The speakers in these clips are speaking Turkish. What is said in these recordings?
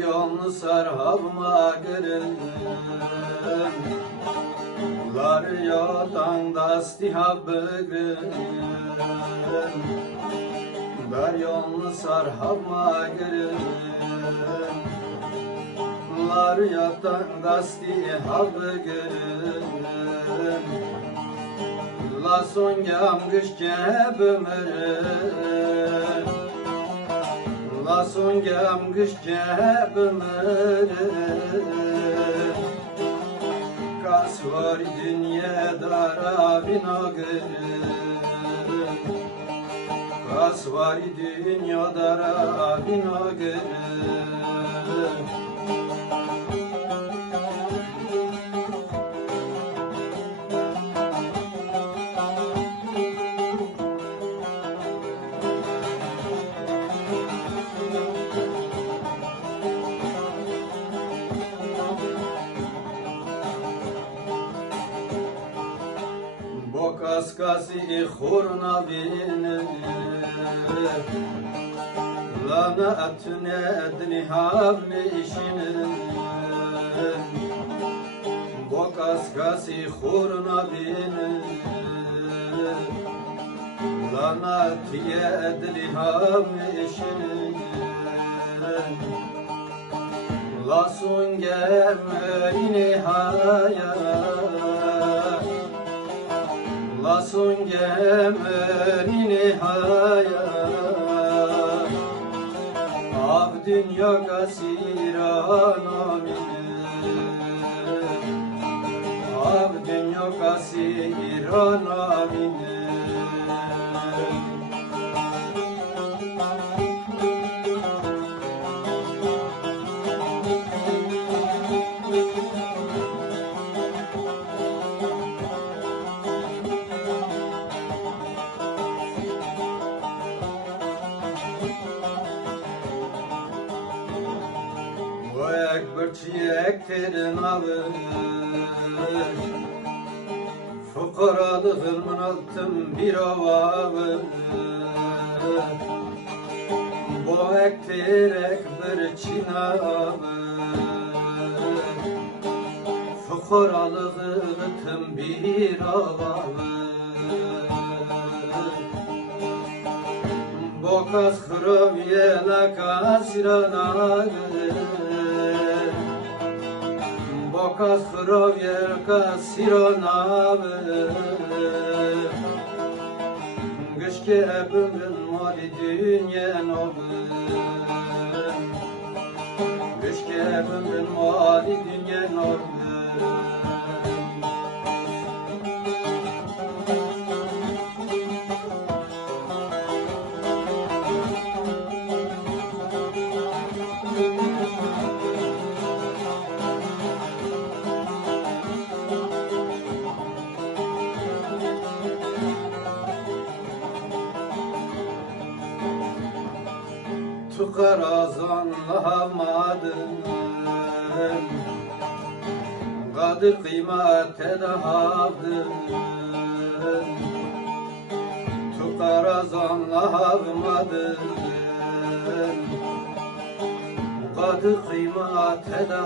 yolunu sarhavma gırın Lar yotan dasti habgın Dar yolunu sarhavma gırın Lar yotan dasti habgın La son gam gış ömrüm La son gam gış ömrüm Kas var dünyada rabin o Kas var dünyada rabin o Bokas kasi khurna bin Lana atne adni havne işin Bokas kasi khurna bin Lana tiye adni havne işin La sunge merine hayat La sunge merine hayat Abdün yok asiran amin Abdün yok asiran Bu ekber çiyeklerin avı Fukaralığımın altın bir ovavı Bu ektir ekber çinavı Fukaralığım bir ovavı Bokas krovje la kasirana Bokas krovje kasirana Gışke ebümün mali dünyen oğlum Gışke ebümün mali dünyen oğlum Tukar azanlamadım. Kadir kıymete de havdım Tukar azanlamadım. Kadir kıymete de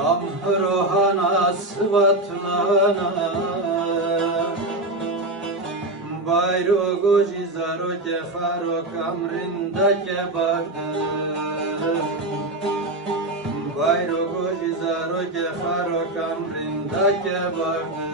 همراهان اسواتلانا بايرو گوشی زارو که خارو کمرنده که بغده بايرو گوشی زارو که خارو کمرنده که بغده